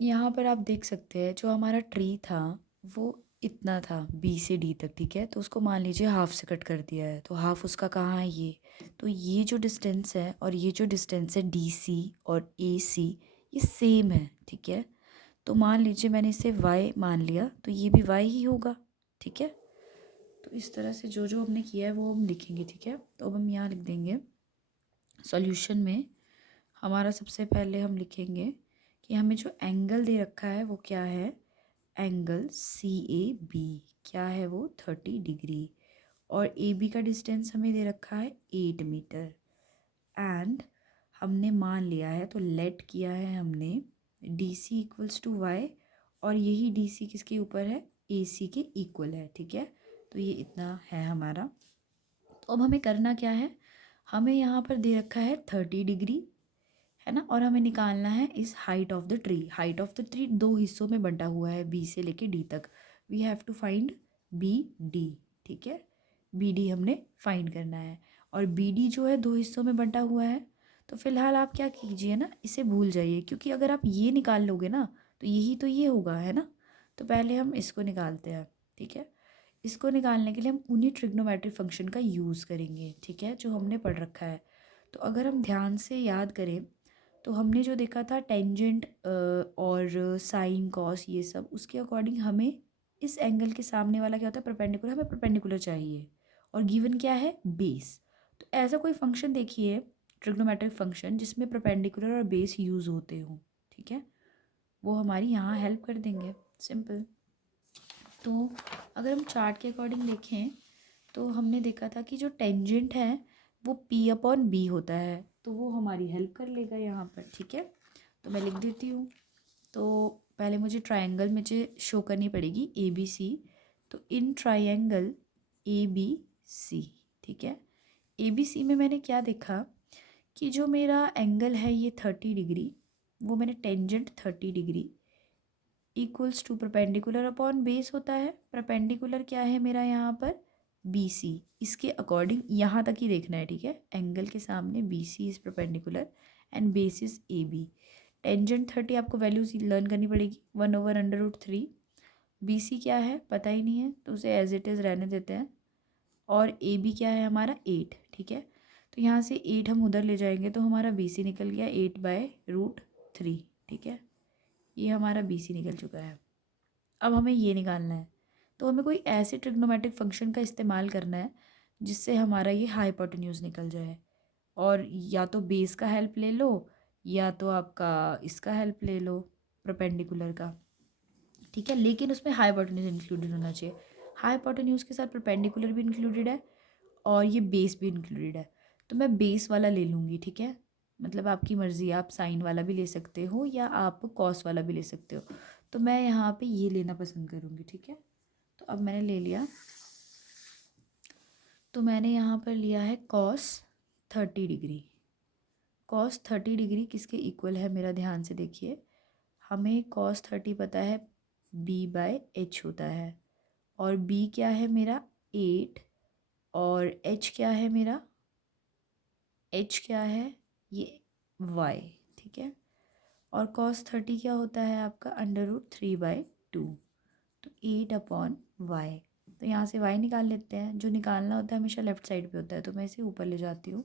यहाँ पर आप देख सकते हैं जो हमारा ट्री था वो इतना था बी से डी तक, ठीक है। तो उसको मान लीजिए हाफ से कट कर दिया है, तो हाफ उसका कहाँ है, ये। तो ये जो डिस्टेंस है और ये जो डिस्टेंस है डी सी और ए सी, ये सेम है, ठीक है। तो मान लीजिए मैंने इसे y मान लिया, तो ये भी y ही होगा, ठीक है। तो इस तरह से जो जो हमने किया है वो हम लिखेंगे, ठीक है। तो अब हम यहाँ लिख देंगे सॉल्यूशन में। हमारा सबसे पहले हम लिखेंगे कि हमें जो एंगल दे रखा है वो क्या है, एंगल सी ए बी, क्या है वो 30 डिग्री। और ए बी का डिस्टेंस हमें दे रखा है 8 मीटर। एंड हमने मान लिया है, तो लेट किया है हमने D C equals to Y, और यही डी सी किसके ऊपर है, ए सी के इक्वल है, ठीक है। तो ये इतना है हमारा। तो अब हमें करना क्या है, हमें यहाँ पर दे रखा है 30 डिग्री, है ना। और हमें निकालना है इस height of the tree. Height of the tree दो हिस्सों में बंटा हुआ है, बी से लेके डी तक। We have to find B D, ठीक है। बी डी हमने फाइंड करना है। और बी डी जो है दो हिस्सों में बंटा हुआ है। तो फिलहाल आप क्या कीजिए ना, इसे भूल जाइए, क्योंकि अगर आप ये निकाल लोगे ना तो यही तो ये होगा, है ना। तो पहले हम इसको निकालते हैं, ठीक है। इसको निकालने के लिए हम उन्हीं ट्रिग्नोमेट्रिक फंक्शन का यूज़ करेंगे, ठीक है, जो हमने पढ़ रखा है। तो अगर हम ध्यान से याद करें तो हमने जो देखा था टेंजेंट और साइन कॉस ये सब, उसके अकॉर्डिंग हमें इस एंगल के सामने वाला क्या होता है, परपेंडिकुलर। हमें परपेंडिकुलर चाहिए और गिवन क्या है, बेस। तो ऐसा कोई फंक्शन देखिए, ट्रिग्नोमेट्रिक फंक्शन जिसमें परपेंडिकुलर और बेस यूज़ होते हों, ठीक है। वो हमारी यहाँ हेल्प कर देंगे, सिंपल। तो अगर हम चार्ट के अकॉर्डिंग देखें तो हमने देखा था कि जो टेंजेंट है वो पी अपॉन बी होता है, तो वो हमारी हेल्प कर लेगा यहाँ पर, ठीक है। तो मैं लिख देती हूँ। तो पहले मुझे ट्रायंगल मुझे शो करनी पड़ेगी ए बी सी। तो in triangle A B C, ठीक है। ए बी सी में मैंने क्या देखा कि जो मेरा एंगल है ये 30 डिग्री, वो मैंने tangent 30 degree equals to perpendicular upon base होता है। परपेंडिकुलर क्या है मेरा यहाँ पर, बी सी। इसके अकॉर्डिंग यहाँ तक ही देखना है, ठीक है। एंगल के सामने B C is perpendicular and base is A B. Tangent 30 आपको वैल्यूज लर्न करनी पड़ेगी, 1/√3। बी सी क्या है पता ही नहीं है, तो उसे एज इट इज़ रहने देते हैं। और ए बी क्या है हमारा 8, ठीक है। तो यहाँ से 8 हम उधर ले जाएंगे तो हमारा बी सी निकल गया 8/√3, ठीक है। ये हमारा बी सी निकल चुका है। अब हमें ये निकालना है, तो हमें कोई ऐसे ट्रिग्नोमेट्रिक फंक्शन का इस्तेमाल करना है जिससे हमारा ये हाइपोटेन्यूज निकल जाए। और या तो बेस का हेल्प ले लो या तो आपका इसका हेल्प ले लो, परपेंडिकुलर का, ठीक है। लेकिन उसमें हाइपोटेन्यूज इंक्लूडेड होना चाहिए। हाइपोटेन्यूज के साथ परपेंडिकुलर भी इंक्लूडेड है और ये बेस भी इंक्लूडेड है। तो मैं बेस वाला ले लूँगी, ठीक है। मतलब आपकी मर्ज़ी, आप साइन वाला भी ले सकते हो या आप कॉस वाला भी ले सकते हो। तो मैं यहाँ पे ये लेना पसंद करूँगी, ठीक है। तो अब मैंने ले लिया, तो मैंने यहाँ पर लिया है कॉस 30 डिग्री। कॉस 30 डिग्री किसके इक्वल है मेरा, ध्यान से देखिए। हमें कॉस 30 पता है b/h होता है। और b क्या है मेरा 8, और h क्या है मेरा, h क्या है ये y, ठीक है। और कॉस 30 क्या होता है आपका √3/2। तो 8/y। तो यहाँ से y निकाल लेते हैं, जो निकालना होता है हमेशा लेफ्ट साइड पे होता है, तो मैं इसे ऊपर ले जाती हूँ।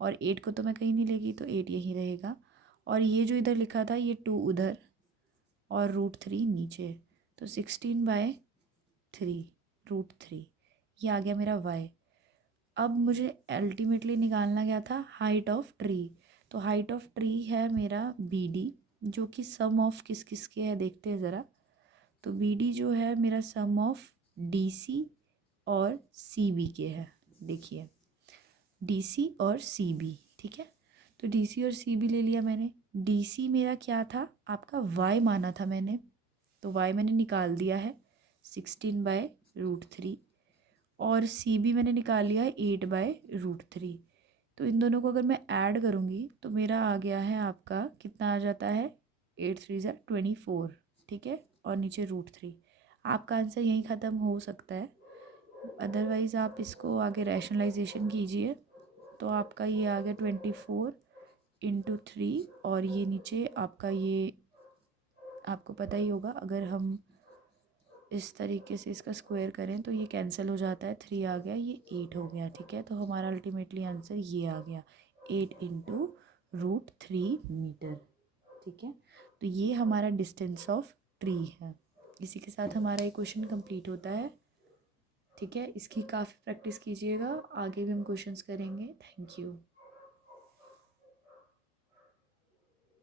और 8 को तो मैं कहीं नहीं लेगी, तो 8 यहीं रहेगा। और ये जो इधर लिखा था ये 2 उधर और √3 नीचे, तो 16/3 √3, ये आ गया मेरा y। अब मुझे अल्टीमेटली निकालना क्या था, हाइट ऑफ ट्री। तो हाइट ऑफ ट्री है मेरा बी डी, जो कि सम ऑफ किस किस के है देखते हैं ज़रा। तो बी डी जो है मेरा सम ऑफ डी सी और सी बी के है, देखिए डी सी और सी बी, ठीक है। तो डी सी और सी बी ले लिया मैंने। डी सी मेरा क्या था आपका वाई माना था मैंने, तो वाई मैंने निकाल दिया है 16/√3। और सी बी मैंने निकाल लिया है 8/√3। तो इन दोनों को अगर मैं ऐड करूँगी तो मेरा आ गया है आपका कितना आ जाता है, 8×3 = 24, ठीक है। और नीचे √3। आपका आंसर यहीं ख़त्म हो सकता है, अदरवाइज़ आप इसको आगे रैशनलाइजेशन कीजिए। तो आपका ये आ गया 24 × 3, और ये नीचे आपका ये आपको पता ही होगा, अगर हम इस तरीके से इसका स्क्वायर करें तो ये कैंसिल हो जाता है, 3 आ गया, ये 8 हो गया, ठीक है। तो हमारा अल्टीमेटली आंसर ये आ गया, 8 इंटू √3 मीटर, ठीक है। तो ये हमारा डिस्टेंस ऑफ ट्री है। इसी के साथ हमारा ये क्वेश्चन कंप्लीट होता है, ठीक है। इसकी काफ़ी प्रैक्टिस कीजिएगा, आगे भी हम क्वेश्चंस करेंगे। Thank you.